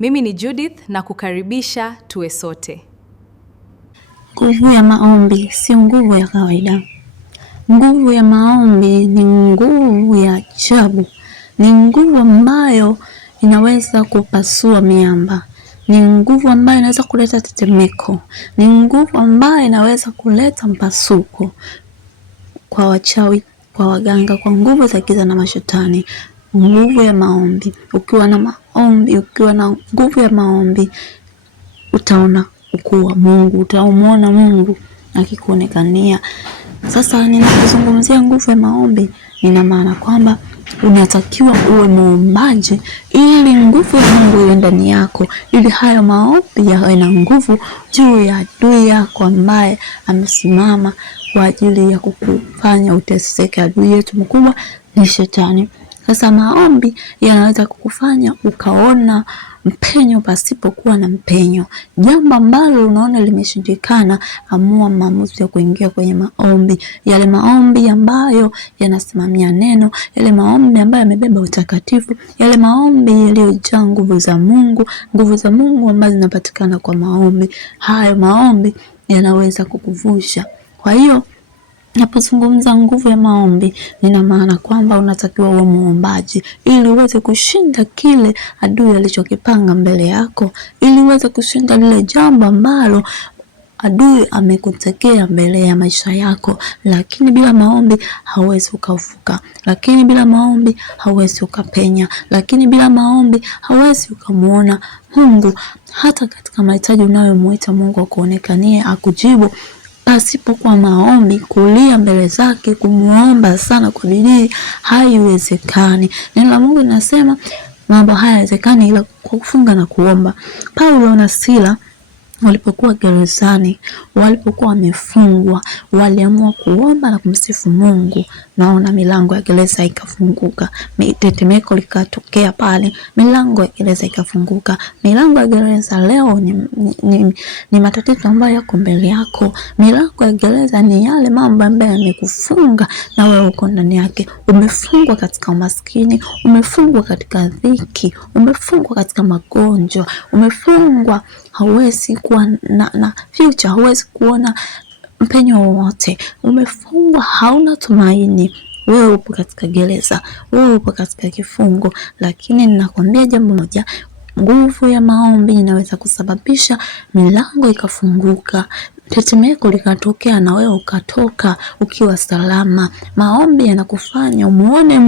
Mimi ni Judith na kukaribisha tuwe sote. Nguvu ya maombi si nguvu ya kawaida. Nguvu ya maombi ni nguvu ya ajabu. Ni nguvu ambayo inaweza kupasua miamba. Ni nguvu ambayo inaweza kuleta tetemeko. Ni nguvu ambayo inaweza kuleta mpasuko kwa wachawi, kwa waganga, kwa nguvu za giza na mashetani. Nguvu ya maombi. Ukiwa na maombi, ukiwa na nguvu ya maombi, utaona ukuu wa Mungu, utamuona Mungu akikuonekania. Sasa ninapozungumzia nguvu ya maombi, nina maana kwamba unatakiwa uwe muombaji ili nguvu ya Mungu iwe ndani yako, ili hayo maombi yawe na nguvu juu ya adui yako ambaye amesimama kwa ajili ya kukufanya uteseke. Adui yetu mkubwa ni Shetani. Sasa maombi yanaweza kukufanya ukaona mpenyo pasipokuwa na mpenyo. Jambo ambalo unaona limeshindikana, amua maamuzi ya kuingia kwenye maombi. Yale maombi ambayo yanasimamia neno, yale maombi ambayo yamebeba utakatifu, yale maombi yaliyojaa nguvu za Mungu ambazo zinapatikana kwa maombi. Hayo maombi yanaweza kukuvusha. Kwa hiyo napozungumza nguvu ya maombi, nina maana kwamba unatakiwa uwe muombaji ili uweze kushinda kile adui alichokipanga mbele yako, ili uweze kushinda lile jambo ambalo adui amekutekea mbele ya maisha yako. Lakini bila maombi hauwezi ukavuka. Lakini bila maombi hauwezi ukapenya. Lakini bila maombi hauwezi ukamuona Mungu hata katika mahitaji unayomuita Mungu akuonekanie, akujibu. Pasipo kwa maombi, kulia mbele zake, kumuomba sana kwa bidii, haiwezekani. Neno la Mungu linasema mambo haya hayawezekani ila kwa kufunga na kuomba. Paulo na Sila walipokuwa gerezani, walipokuwa wamefungwa, waliamua kuomba na kumsifu Mungu. Naona milango ya gereza ikafunguka. Tetemeko likatokea pale, milango ya gereza ikafunguka. Milango ya gereza leo ni matatizo ambayo yako mbele yako. Milango ya gereza ni yale mambo ambayo yamekufunga na wewe uko ndani yake. Umefungwa katika umaskini, umefungwa katika dhiki, umefungwa katika magonjwa, umefungwa, hauwezi kuwa na future, hauwezi kuona mpenyo wowote. Umefungwa, hauna tumaini. Wewe upo katika gereza, wewe upo katika kifungo. Lakini ninakwambia jambo moja, nguvu ya maombi inaweza kusababisha milango ikafunguka, tetemeko likatokea na wewe ukatoka ukiwa salama. Maombi yanakufanya umuone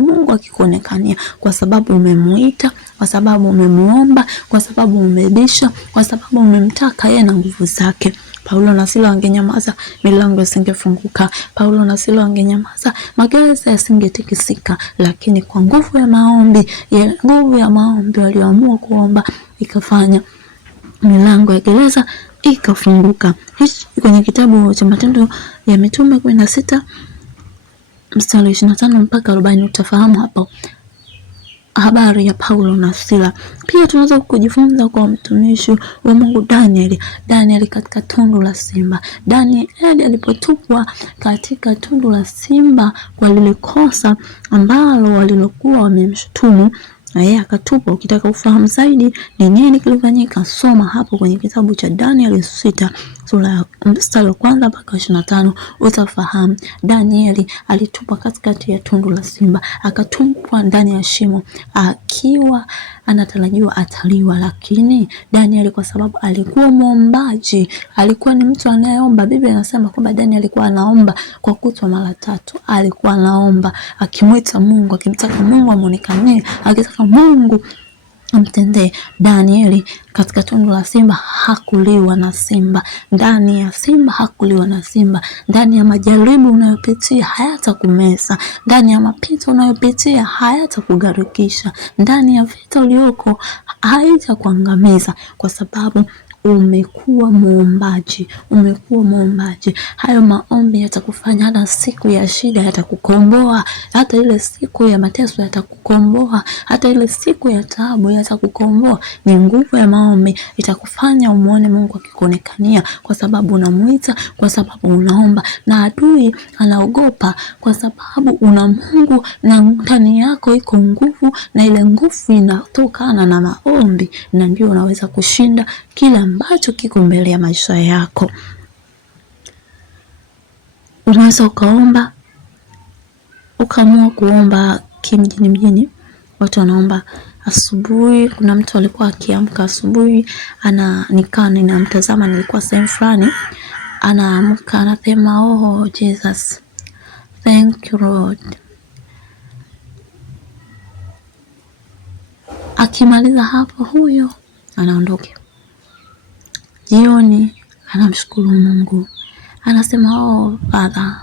Mungu akikuonekania, kwa sababu umemuita, kwa sababu umemuomba, kwa sababu umebisha, kwa sababu umemtaka yeye na nguvu zake. Paulo na Sila wangenyamaza, milango isingefunguka. Paulo na Sila wangenyamaza, magereza yasingetikisika. Lakini kwa nguvu ya maombi walioamua kuomba, ikafanya milango ya gereza ikafunguka. Hichi kwenye kitabu cha Matendo ya Mitume 16 mstari 25 mpaka 40 utafahamu hapo habari ya Paulo na Sila. Pia tunaweza kujifunza kwa mtumishi wa Mungu Daniel katika tundu la simba. Daniel alipotupwa katika tundu la simba kwa lile kosa ambalo walilokuwa wamemshutumu, na yeye akatupwa. Ukitaka ufahamu zaidi ni nini kilifanyika, soma hapo kwenye kitabu cha Daniel 6 sura ya mstari wa 1 mpaka 25 utafahamu. Danieli alitupwa katikati ya tundu la simba, akatupwa ndani ya shimo akiwa anatarajiwa ataliwa. Lakini Danieli, kwa sababu alikuwa muombaji, alikuwa ni mtu anayeomba. Biblia inasema kwamba Danieli alikuwa anaomba kwa kutwa mara 3. Alikuwa anaomba akimwita Mungu, akimtaka Mungu amuonekanie, akitaka Mungu amtendee. Danieli katika tundu la simba hakuliwa na simba. Ndani ya simba hakuliwa na simba. Ndani ya majaribu unayopitia hayatakumeza. Ndani ya mapito unayopitia hayatakugarikisha. Ndani ya vita ulioko haitakuangamiza, kwa sababu umekuwa muombaji, umekuwa muombaji. Hayo maombi yatakufanya hata siku ya shida yatakukomboa, hata ile siku ya mateso yatakukomboa, hata ile siku ya taabu yatakukomboa. Ni nguvu ya maombi itakufanya umuone Mungu akikuonekania, kwa sababu unamuita, kwa sababu unaomba. Na adui anaogopa kwa sababu una Mungu na ndani yako iko nguvu, na ile nguvu inatokana na maombi, na ndio unaweza kushinda kila ambacho kiko mbele ya maisha yako. Unaweza ukaomba, ukaamua kuomba kimjini mjini. Watu wanaomba asubuhi. Kuna mtu alikuwa akiamka asubuhi, nikaa ninamtazama, nilikuwa sehemu fulani, anaamka anasema, oh Jesus, thank you Lord. Akimaliza hapo, huyo anaondoka. Jioni anamshukuru Mungu, anasema, oh Father,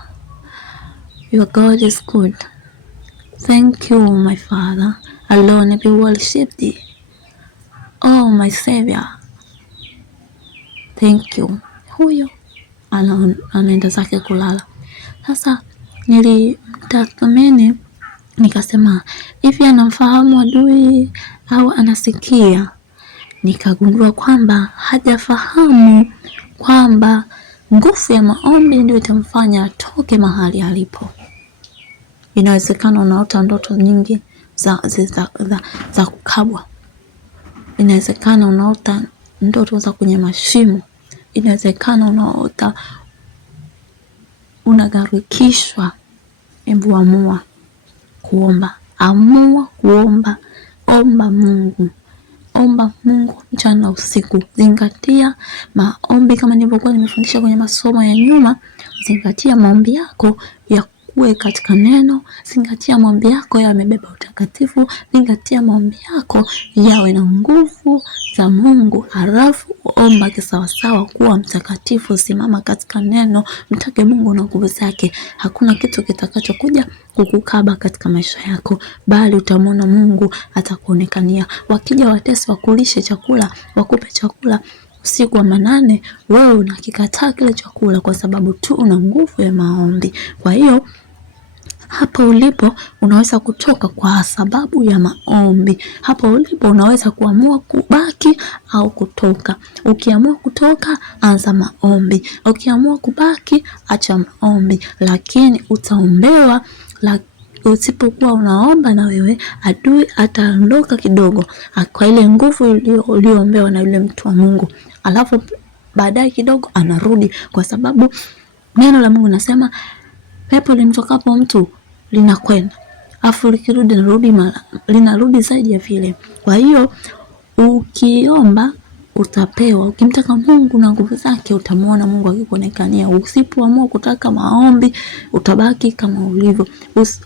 your God is good. Thank you my Father, alone be worshipped. Oh my Savior, thank you. Huyo anaenda zake kulala. Sasa nilimtathmini nikasema, hivi anamfahamu adui au anasikia? Nikagundua kwamba hajafahamu kwamba nguvu ya maombi ndio itamfanya atoke mahali alipo. Inawezekana unaota ndoto nyingi za kukabwa. Inawezekana unaota ndoto za kwenye mashimo. Inawezekana unaota unagarikishwa. Hebu amua kuomba. Amua kuomba. Omba Mungu. Omba Mungu mchana na usiku. Zingatia maombi kama nilivyokuwa nimefundisha kwenye masomo ya nyuma. Zingatia maombi yako yakuwe katika neno. Zingatia maombi yako yamebeba utakatifu. Zingatia maombi yako yawe na nguvu za Mungu. Halafu omba kisawasawa, kuwa mtakatifu. Simama katika neno, mtake Mungu na nguvu zake. Hakuna kitu kitakachokuja kukukaba katika maisha yako, bali utamwona Mungu atakuonekania. Wakija watesi wakulishe chakula, wakupe chakula usiku wa manane, wewe unakikataa kile chakula kwa sababu tu una nguvu ya maombi. Kwa hiyo hapa ulipo unaweza kutoka kwa sababu ya maombi. Hapa ulipo unaweza kuamua kubaki au kutoka. Ukiamua kutoka, anza maombi. Ukiamua kubaki, acha maombi. Lakini utaombewa. Usipokuwa unaomba na wewe, adui ataondoka kidogo kwa ile nguvu uliyoombewa na yule mtu wa Mungu. Alafu baadaye kidogo anarudi, kwa sababu neno la Mungu nasema pepo limtokapo mtu linakwenda, afu likirudi linarudi zaidi ya vile. Kwa hiyo ukiomba utapewa. Ukimtaka Mungu na nguvu zake, utamwona Mungu akikuonekania. Usipoamua kutaka maombi, utabaki kama ulivyo.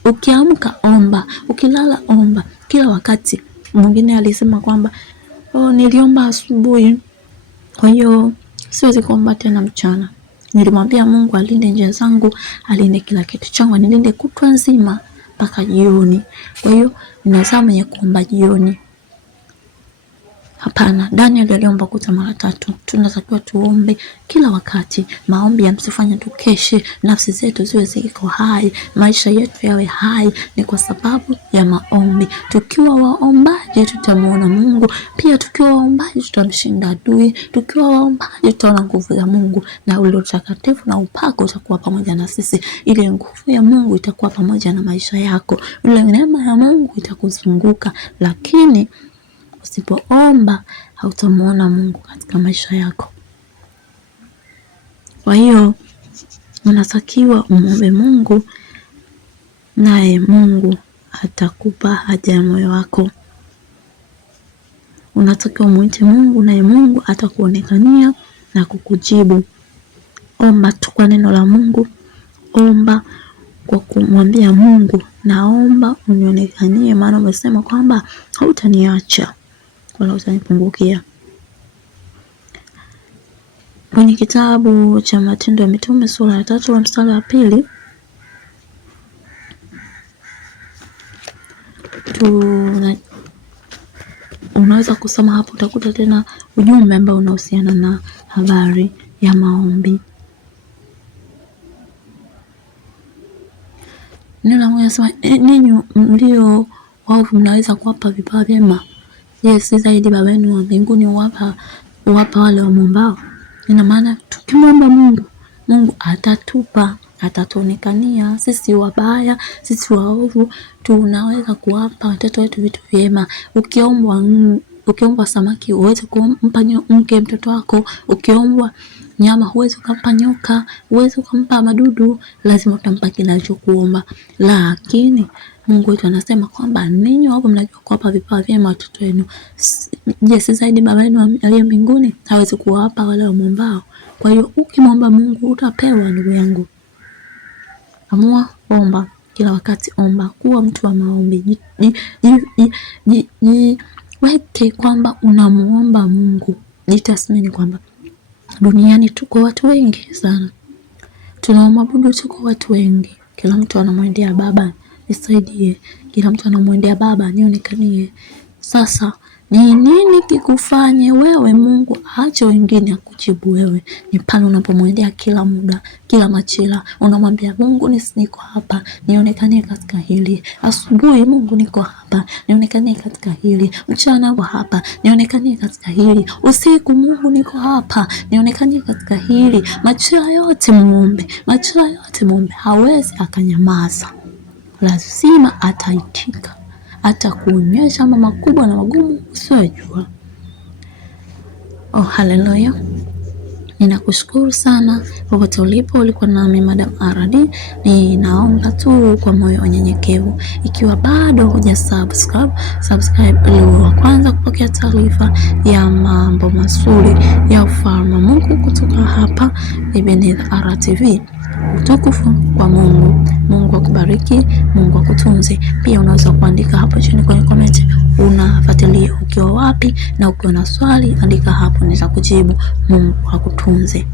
Ukiamka omba, ukilala omba, kila wakati. Mwingine alisema kwamba niliomba asubuhi, kwa hiyo siwezi kuomba tena mchana. Nilimwambia Mungu alinde njia zangu, alinde kila kitu changu, nilinde kutwa nzima mpaka jioni. Kwa hiyo ninazama ya kuomba jioni. Hapana, Daniel aliomba kuta mara 3. Tunatakiwa tuombe kila wakati. Maombi yamsifanye tukeshe, nafsi zetu ziwe ziko hai, maisha yetu yawe hai, ni kwa sababu ya maombi. Tukiwa waombaji tutamuona Mungu, pia tukiwa waombaji tutamshinda adui, tukiwa waombaji tutaona nguvu ya Mungu, na ule utakatifu na upako utakuwa pamoja na sisi. Ile nguvu ya Mungu itakuwa pamoja na maisha yako, ile neema ya Mungu itakuzunguka. Lakini usipoomba hautamuona Mungu katika maisha yako. Kwa hiyo unatakiwa umuombe Mungu, naye Mungu atakupa haja ya moyo wako. Unatakiwa muite Mungu, naye Mungu atakuonekania na kukujibu. Omba tu kwa neno la Mungu. Omba kwa kumwambia Mungu, naomba unionekanie, maana umesema kwamba hautaniacha wala utanipungukia. Kwenye kitabu cha Matendo ya Mitume sura ya 3 mstari wa 2 unaweza kusoma hapo, utakuta tena ujumbe ambao unahusiana na habari ya maombi. Neno la Mungu linasema ninyi mlio waovu mnaweza kuwapa vipawa vyema. Je, si zaidi Baba yenu wa mbinguni huwapa wale wamwombao? Ina maana tukimwomba Mungu atatupa, atatuonekania. Sisi wabaya, sisi waovu, tunaweza kuwapa watoto wetu vitu vyema. Ukiombwa samaki uweze kumpa mke mtoto wako, ukiombwa nyama huwezi ukampa nyoka, huwezi ukampa madudu, lazima utampa kinachokuomba. Lakini Mungu wetu anasema kwamba ninyi wapo mnajua kuwapa vipawa vyema watoto wenu. Je, si zaidi Baba yenu aliye mbinguni hawezi kuwapa wale wamwombao? Kwa hiyo ukimwomba Mungu utapewa, ndugu yangu. Amua omba, kila wakati omba, kuwa mtu wa maombi. Weke kwamba unamuomba Mungu. Jitathmini kwamba duniani tuko watu wengi sana, tunaomwabudu, tuko watu wengi. Kila mtu anamwendea Baba, nisaidie. Kila mtu anamwendea Baba, nionekanie. Sasa ni nini kikufanye wewe Mungu aache wengine akujibu wewe? Ni pale unapomwendea kila muda, kila machila, unamwambia Mungu niko hapa, nionekanie katika hili. Asubuhi, Mungu niko hapa, nionekanie katika hili. Mchana hapa, nionekanie katika hili. Usiku, Mungu niko hapa, nionekanie katika hili. Machila yote muombe, machila yote muombe. Hawezi akanyamaza, lazima ataitika, atakuonyesha mambo makubwa na magumu usiyojua. Oh, haleluya. Ninakushukuru sana popote ulipo. Ulikuwa nami Madam RD. Ninaomba tu kwa moyo unyenyekevu, ikiwa bado hujasubscribe, subscribe ili wa kwanza kupokea taarifa ya mambo mazuri ya ufalme wa Mungu kutoka hapa Ebenezer RTV. Utukufu kwa Mungu. Mungu akubariki, Mungu akutunze. Pia unaweza kuandika hapo chini kwenye comment unafuatilia ukiwa wapi, na ukiwa na swali andika hapo nitakujibu. Mungu akutunze.